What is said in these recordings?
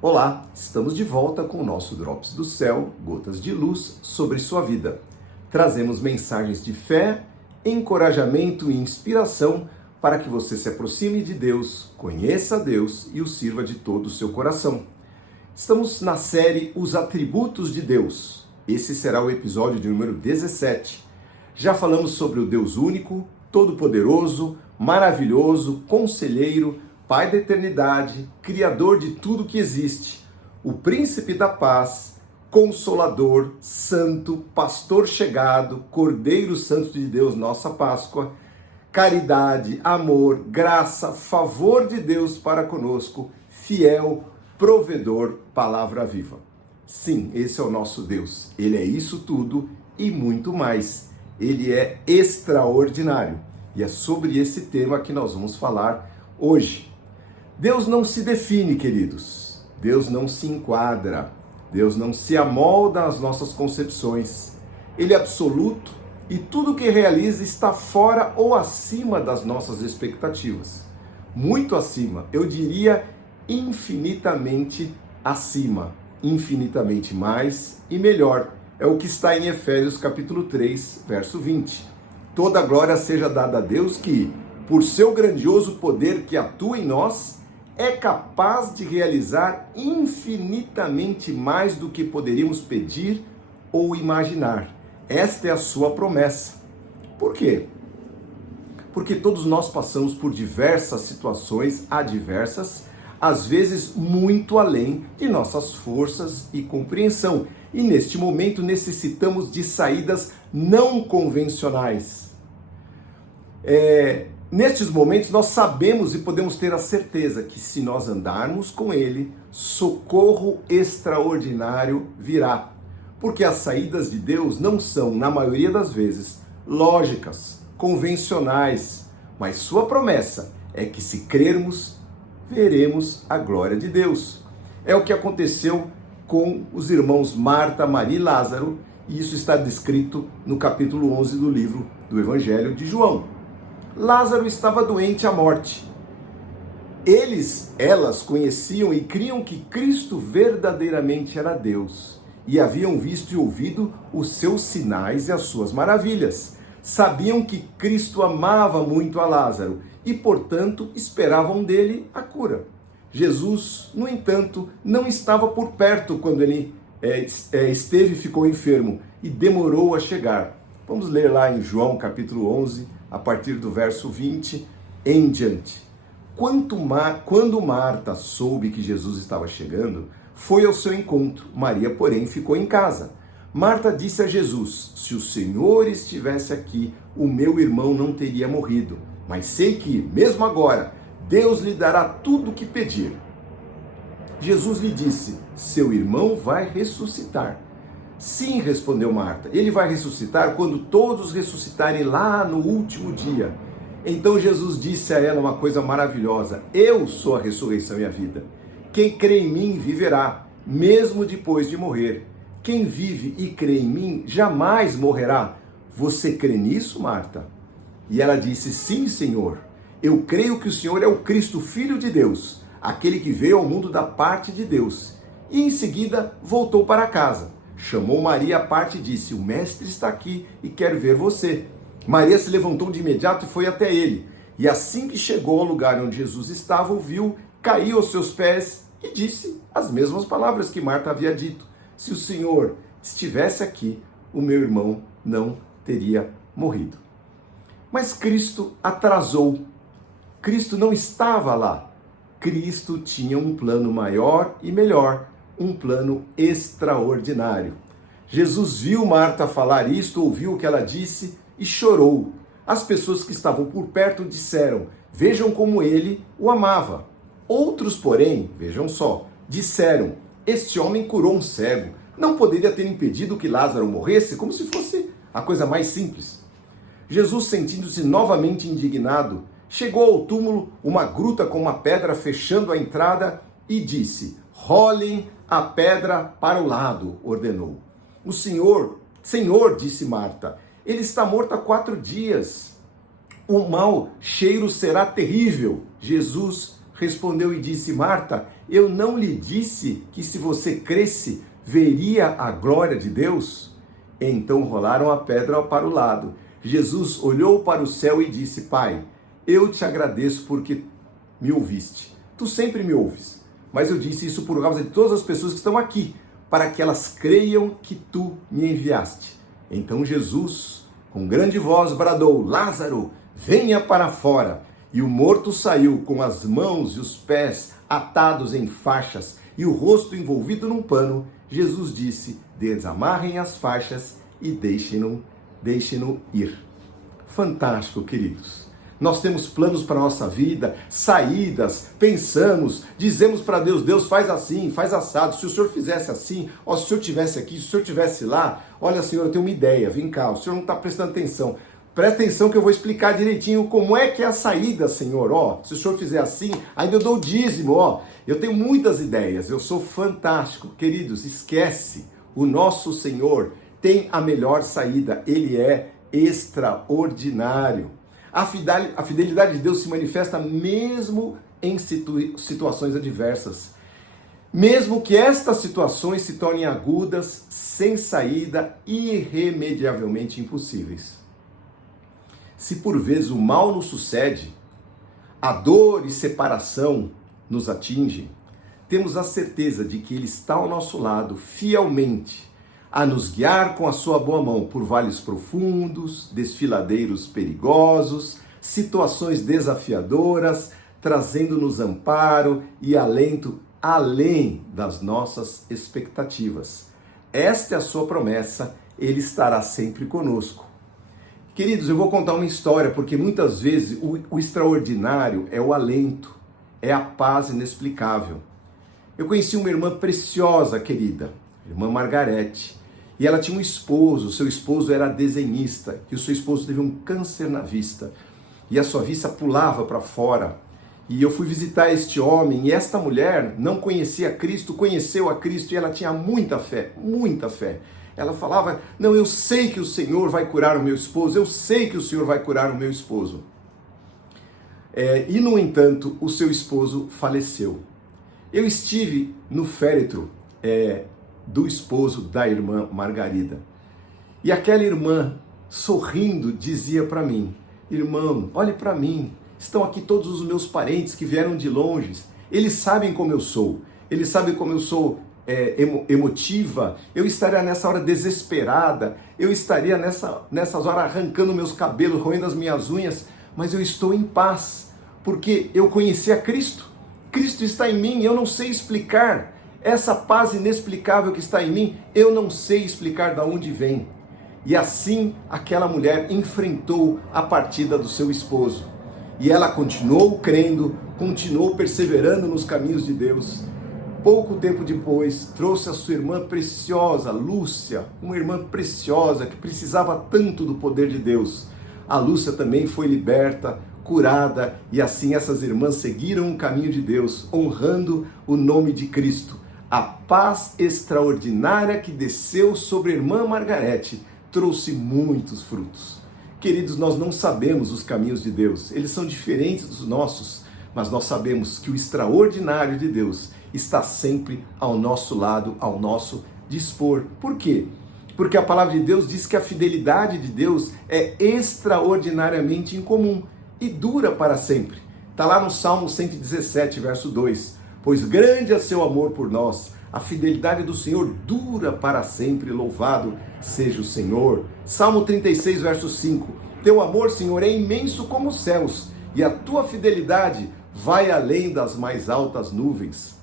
Olá, estamos de volta com o nosso Drops do Céu, gotas de luz sobre sua vida. Trazemos mensagens de fé, encorajamento e inspiração para que você se aproxime de Deus, conheça Deus e o sirva de todo o seu coração. Estamos na série Os Atributos de Deus. Esse será o episódio de número 17. Já falamos sobre o Deus único, todo-poderoso, maravilhoso, conselheiro, Pai da eternidade, Criador de tudo que existe, o Príncipe da paz, Consolador, Santo, Pastor chegado, Cordeiro Santo de Deus, nossa Páscoa, caridade, amor, graça, favor de Deus para conosco, fiel, provedor, palavra viva. Sim, esse é o nosso Deus. Ele é isso tudo e muito mais. Ele é extraordinário. E é sobre esse tema que nós vamos falar hoje. Deus não se define, queridos. Deus não se enquadra. Deus não se amolda às nossas concepções. Ele é absoluto e tudo o que realiza está fora ou acima das nossas expectativas. Muito acima, eu diria infinitamente acima. Infinitamente mais e melhor. É o que está em Efésios capítulo 3, verso 20. Toda glória seja dada a Deus que, por seu grandioso poder que atua em nós, é capaz de realizar infinitamente mais do que poderíamos pedir ou imaginar. Esta é a sua promessa. Por quê? Porque todos nós passamos por diversas situações adversas, às vezes muito além de nossas forças e compreensão. E neste momento necessitamos de saídas não convencionais. Nestes momentos nós sabemos e podemos ter a certeza que se nós andarmos com Ele, socorro extraordinário virá. Porque as saídas de Deus não são, na maioria das vezes, lógicas, convencionais, mas sua promessa é que se crermos, veremos a glória de Deus. É o que aconteceu com os irmãos Marta, Maria e Lázaro, e isso está descrito no capítulo 11 do livro do Evangelho de João. Lázaro estava doente à morte. Elas conheciam e criam que Cristo verdadeiramente era Deus e haviam visto e ouvido os seus sinais e as suas maravilhas. Sabiam que Cristo amava muito a Lázaro e, portanto, esperavam dele a cura. Jesus, no entanto, não estava por perto quando ele esteve e ficou enfermo e demorou a chegar. Vamos ler lá em João capítulo 11, a partir do verso 20 em diante. Quando Marta soube que Jesus estava chegando, foi ao seu encontro. Maria, porém, ficou em casa. Marta disse a Jesus: se o Senhor estivesse aqui, o meu irmão não teria morrido. Mas sei que, mesmo agora, Deus lhe dará tudo o que pedir. Jesus lhe disse: seu irmão vai ressuscitar. Sim, respondeu Marta, ele vai ressuscitar quando todos ressuscitarem lá no último dia. Então Jesus disse a ela uma coisa maravilhosa: eu sou a ressurreição e a vida. Quem crê em mim viverá, mesmo depois de morrer. Quem vive e crê em mim jamais morrerá. Você crê nisso, Marta? E ela disse: sim, Senhor. Eu creio que o Senhor é o Cristo, Filho de Deus, aquele que veio ao mundo da parte de Deus. E em seguida voltou para casa. Chamou Maria à parte e disse: o mestre está aqui e quer ver você. Maria se levantou de imediato e foi até ele. E assim que chegou ao lugar onde Jesus estava, o viu, caiu aos seus pés e disse as mesmas palavras que Marta havia dito: se o Senhor estivesse aqui, o meu irmão não teria morrido. Mas Cristo atrasou. Cristo não estava lá. Cristo tinha um plano maior e melhor, um plano extraordinário. Jesus viu Marta falar isto, ouviu o que ela disse e chorou. As pessoas que estavam por perto disseram: vejam como ele o amava. Outros, porém, vejam só, disseram: este homem curou um cego. Não poderia ter impedido que Lázaro morresse, como se fosse a coisa mais simples. Jesus, sentindo-se novamente indignado, chegou ao túmulo, uma gruta com uma pedra fechando a entrada, e disse: rolem a pedra para o lado, ordenou. O Senhor, disse Marta, ele está morto há 4 dias. O mau cheiro será terrível. Jesus respondeu e disse: Marta, eu não lhe disse que se você cresce, veria a glória de Deus? Então rolaram a pedra para o lado. Jesus olhou para o céu e disse: Pai, eu te agradeço porque me ouviste. Tu sempre me ouves, mas eu disse isso por causa de todas as pessoas que estão aqui, para que elas creiam que tu me enviaste. Então Jesus, com grande voz, bradou: Lázaro, venha para fora. E o morto saiu com as mãos e os pés atados em faixas e o rosto envolvido num pano. Jesus disse: desamarrem as faixas e deixem-no ir. Fantástico, queridos. Nós temos planos para a nossa vida, saídas, pensamos, dizemos para Deus: Deus, faz assim, faz assado, se o Senhor fizesse assim, ó, se o Senhor estivesse aqui, se o Senhor estivesse lá, olha, Senhor, eu tenho uma ideia, vem cá, o Senhor não está prestando atenção. Presta atenção que eu vou explicar direitinho como é que é a saída, Senhor. Ó, se o Senhor fizer assim, ainda eu dou o dízimo, ó. Eu tenho muitas ideias, eu sou fantástico. Queridos, esquece, o nosso Senhor tem a melhor saída, Ele é extraordinário. A fidelidade de Deus se manifesta mesmo em situações adversas. Mesmo que estas situações se tornem agudas, sem saída, irremediavelmente impossíveis. Se por vezes o mal nos sucede, a dor e separação nos atingem, temos a certeza de que Ele está ao nosso lado, fielmente, a nos guiar com a sua boa mão por vales profundos, desfiladeiros perigosos, situações desafiadoras, trazendo-nos amparo e alento além das nossas expectativas. Esta é a sua promessa, Ele estará sempre conosco. Queridos, eu vou contar uma história, porque muitas vezes o extraordinário é o alento, é a paz inexplicável. Eu conheci uma irmã preciosa, querida, irmã Margarete, e ela tinha um esposo, seu esposo era desenhista, e o seu esposo teve um câncer na vista, e a sua vista pulava para fora. E eu fui visitar este homem, e esta mulher não conhecia Cristo, conheceu a Cristo, e ela tinha muita fé, muita fé. Ela falava: não, eu sei que o Senhor vai curar o meu esposo, eu sei que o Senhor vai curar o meu esposo. E, no entanto, o seu esposo faleceu. Eu estive no féretro do esposo da irmã Margarida. E aquela irmã, sorrindo, dizia para mim: irmão, olhe para mim, estão aqui todos os meus parentes que vieram de longe, eles sabem como eu sou, eles sabem como eu sou emotiva, eu estaria nessa hora desesperada, eu estaria nessas horas arrancando meus cabelos, roendo as minhas unhas, mas eu estou em paz, porque eu conheci a Cristo, Cristo está em mim, eu não sei explicar, essa paz inexplicável que está em mim, eu não sei explicar de onde vem. E assim aquela mulher enfrentou a partida do seu esposo, e ela continuou crendo, continuou perseverando nos caminhos de Deus. Pouco tempo depois, trouxe a sua irmã preciosa, Lúcia, uma irmã preciosa que precisava tanto do poder de Deus. A Lúcia também foi liberta, curada, e assim essas irmãs seguiram o caminho de Deus, honrando o nome de Cristo. A paz extraordinária que desceu sobre a irmã Margarete trouxe muitos frutos. Queridos, nós não sabemos os caminhos de Deus, eles são diferentes dos nossos, mas nós sabemos que o extraordinário de Deus está sempre ao nosso lado, ao nosso dispor. Por quê? Porque a palavra de Deus diz que a fidelidade de Deus é extraordinariamente incomum e dura para sempre. Está lá no Salmo 117, verso 2. Pois grande é seu amor por nós, a fidelidade do Senhor dura para sempre, louvado seja o Senhor. Salmo 36, verso 5. Teu amor, Senhor, é imenso como os céus, e a tua fidelidade vai além das mais altas nuvens.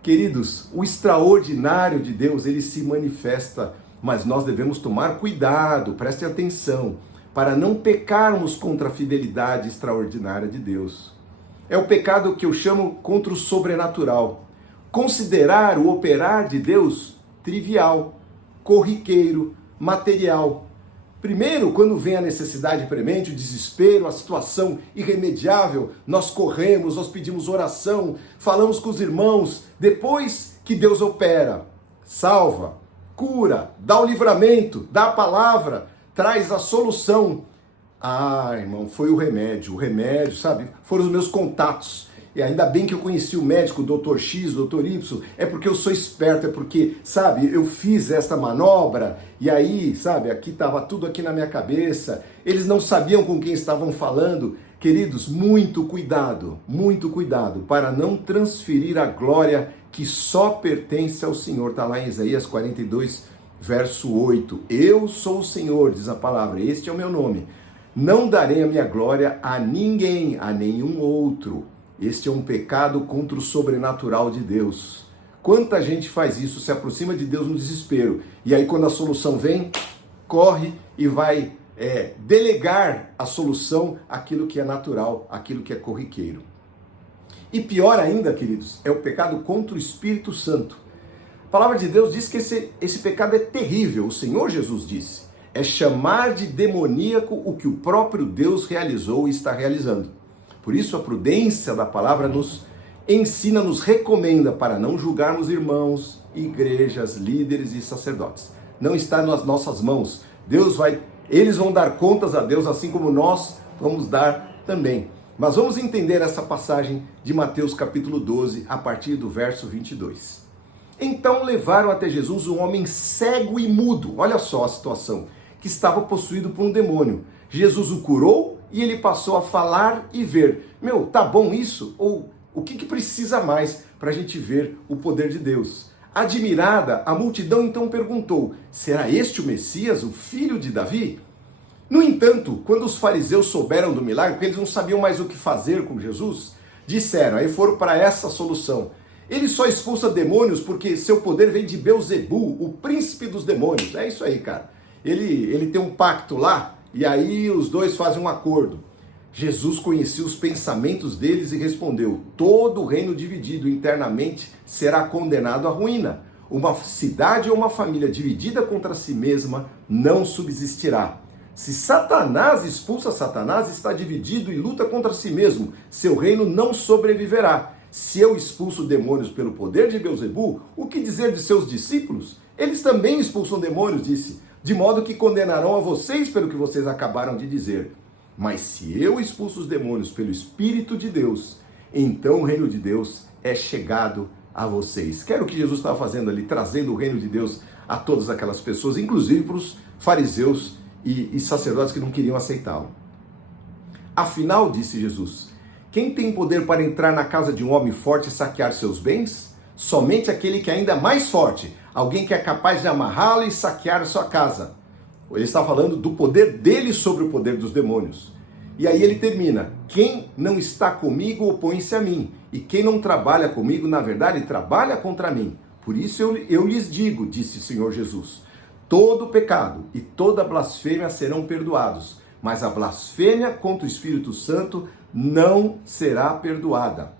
Queridos, o extraordinário de Deus, ele se manifesta, mas nós devemos tomar cuidado, prestem atenção, para não pecarmos contra a fidelidade extraordinária de Deus. É o pecado que eu chamo contra o sobrenatural. Considerar o operar de Deus trivial, corriqueiro, material. Primeiro, quando vem a necessidade premente, o desespero, a situação irremediável, nós corremos, nós pedimos oração, falamos com os irmãos. Depois que Deus opera, salva, cura, dá o livramento, dá a palavra, traz a solução. Ah, irmão, foi o remédio, sabe? Foram os meus contatos. e ainda bem que eu conheci o médico, o doutor X, o doutor Y, é porque eu sou esperto, é porque, sabe, eu fiz esta manobra, e aí, sabe, aqui estava tudo aqui na minha cabeça, eles não sabiam com quem estavam falando. Queridos, muito cuidado para não transferir a glória que só pertence ao Senhor. Está lá em Isaías 42, verso 8. Eu sou o Senhor, diz a palavra, este é o meu nome. Não darei a minha glória a ninguém, a nenhum outro. Este é um pecado contra o sobrenatural de Deus. Quanta gente faz isso, se aproxima de Deus no desespero, e aí quando a solução vem, corre e vai delegar a solução àquilo que é natural, àquilo que é corriqueiro. E pior ainda, queridos, é o pecado contra o Espírito Santo. A palavra de Deus diz que esse pecado é terrível. O Senhor Jesus disse, é chamar de demoníaco o que o próprio Deus realizou e está realizando. Por isso a prudência da palavra nos ensina, nos recomenda para não julgarmos irmãos, igrejas, líderes e sacerdotes. Não está nas nossas mãos. Eles vão dar contas a Deus, assim como nós vamos dar também. Mas vamos entender essa passagem de Mateus capítulo 12, a partir do verso 22. Então levaram até Jesus um homem cego e mudo, olha só a situação, que estava possuído por um demônio. Jesus o curou e ele passou a falar e ver. Tá bom isso? Ou o que precisa mais para a gente ver o poder de Deus? Admirada, a multidão então perguntou, será este o Messias, o filho de Davi? No entanto, quando os fariseus souberam do milagre, porque eles não sabiam mais o que fazer com Jesus, disseram, aí foram para essa solução, ele só expulsa demônios porque seu poder vem de Beelzebu, o príncipe dos demônios. É isso aí, cara. Ele tem um pacto lá, e aí os dois fazem um acordo. Jesus conhecia os pensamentos deles e respondeu, todo reino dividido internamente será condenado à ruína. Uma cidade ou uma família dividida contra si mesma não subsistirá. Se Satanás expulsa Satanás, está dividido e luta contra si mesmo. Seu reino não sobreviverá. Se eu expulso demônios pelo poder de Beelzebu, o que dizer de seus discípulos? Eles também expulsam demônios, disse, de modo que condenarão a vocês pelo que vocês acabaram de dizer. Mas se eu expulso os demônios pelo Espírito de Deus, então o reino de Deus é chegado a vocês. Que era o que Jesus estava fazendo ali, trazendo o reino de Deus a todas aquelas pessoas, inclusive para os fariseus e sacerdotes que não queriam aceitá-lo. Afinal, disse Jesus, quem tem poder para entrar na casa de um homem forte e saquear seus bens? Somente aquele que é ainda mais forte, alguém que é capaz de amarrá-lo e saquear sua casa. Ele está falando do poder dele sobre o poder dos demônios. E aí ele termina, quem não está comigo opõe-se a mim, e quem não trabalha comigo, na verdade, trabalha contra mim. Por isso eu lhes digo, disse o Senhor Jesus, todo pecado e toda blasfêmia serão perdoados, mas a blasfêmia contra o Espírito Santo não será perdoada.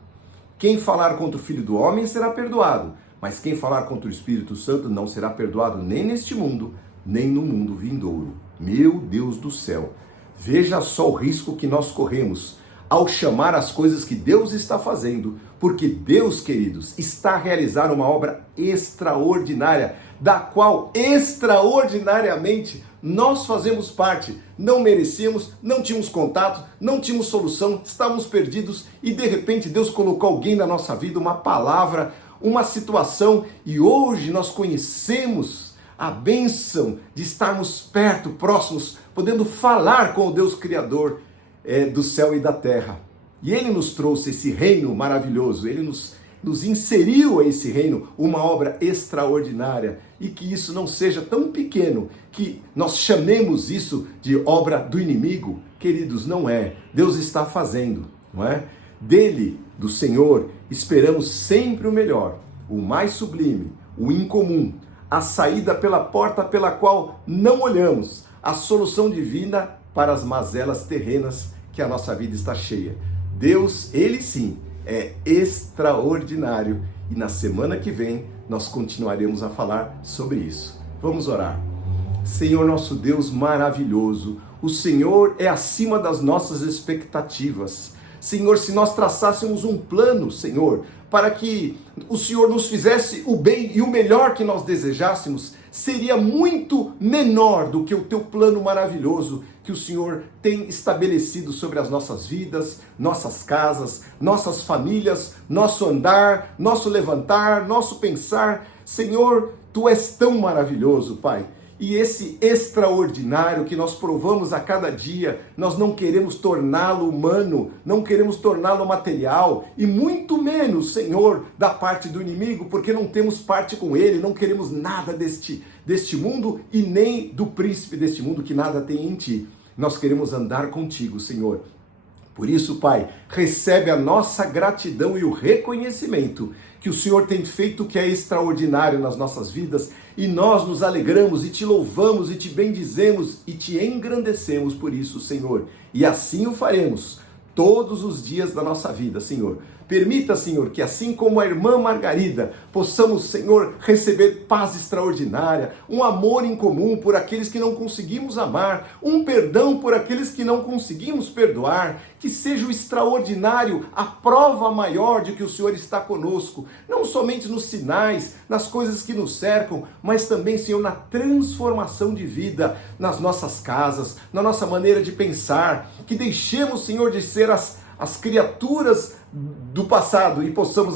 Quem falar contra o Filho do Homem será perdoado, mas quem falar contra o Espírito Santo não será perdoado nem neste mundo, nem no mundo vindouro. Meu Deus do céu! Veja só o risco que nós corremos ao chamar as coisas que Deus está fazendo, porque Deus, queridos, está a realizar uma obra extraordinária, da qual extraordinariamente nós fazemos parte. Não merecíamos, não tínhamos contato, não tínhamos solução, estávamos perdidos e de repente Deus colocou alguém na nossa vida, uma palavra, uma situação, e hoje nós conhecemos a bênção de estarmos perto, próximos, podendo falar com o Deus Criador do céu e da terra. E Ele nos trouxe esse reino maravilhoso, Ele nos inseriu a esse reino, uma obra extraordinária, e que isso não seja tão pequeno, que nós chamemos isso de obra do inimigo. Queridos, não é. Deus está fazendo, não é? Dele, do Senhor, esperamos sempre o melhor, o mais sublime, o incomum, a saída pela porta pela qual não olhamos, a solução divina para as mazelas terrenas que a nossa vida está cheia. Deus, Ele sim, é extraordinário, e na semana que vem nós continuaremos a falar sobre isso. Vamos orar. Senhor nosso Deus maravilhoso, o Senhor é acima das nossas expectativas. Senhor, se nós traçássemos um plano, Senhor, para que o Senhor nos fizesse o bem e o melhor que nós desejássemos, seria muito menor do que o teu plano maravilhoso que o Senhor tem estabelecido sobre as nossas vidas, nossas casas, nossas famílias, nosso andar, nosso levantar, nosso pensar. Senhor, tu és tão maravilhoso, Pai. E esse extraordinário que nós provamos a cada dia, nós não queremos torná-lo humano, não queremos torná-lo material, e muito menos, Senhor, da parte do inimigo, porque não temos parte com ele, não queremos nada deste mundo e nem do príncipe deste mundo que nada tem em ti. Nós queremos andar contigo, Senhor. Por isso, Pai, recebe a nossa gratidão e o reconhecimento que o Senhor tem feito, que é extraordinário nas nossas vidas, e nós nos alegramos e te louvamos e te bendizemos e te engrandecemos por isso, Senhor. E assim o faremos todos os dias da nossa vida, Senhor. Permita, Senhor, que assim como a irmã Margarida, possamos, Senhor, receber paz extraordinária, um amor em comum por aqueles que não conseguimos amar, um perdão por aqueles que não conseguimos perdoar, que seja o extraordinário a prova maior de que o Senhor está conosco, não somente nos sinais, nas coisas que nos cercam, mas também, Senhor, na transformação de vida, nas nossas casas, na nossa maneira de pensar, que deixemos, Senhor, de ser as criaturas do passado e possamos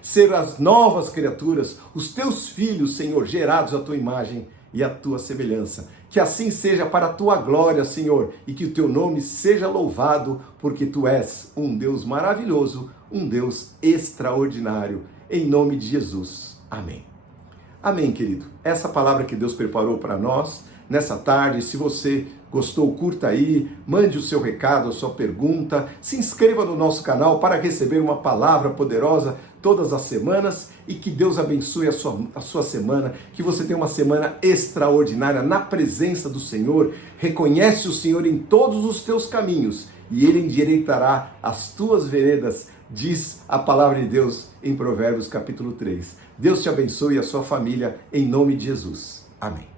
ser as novas criaturas, os teus filhos, Senhor, gerados à tua imagem e à tua semelhança. Que assim seja para a tua glória, Senhor, e que o teu nome seja louvado, porque tu és um Deus maravilhoso, um Deus extraordinário, em nome de Jesus. Amém. Amém, querido. Essa palavra que Deus preparou para nós nessa tarde. Se você gostou, curta aí, mande o seu recado, a sua pergunta, se inscreva no nosso canal para receber uma palavra poderosa todas as semanas, e que Deus abençoe a sua semana, que você tenha uma semana extraordinária na presença do Senhor. Reconhece o Senhor em todos os teus caminhos e Ele endireitará as tuas veredas, diz a palavra de Deus em Provérbios capítulo 3. Deus te abençoe e a sua família em nome de Jesus. Amém.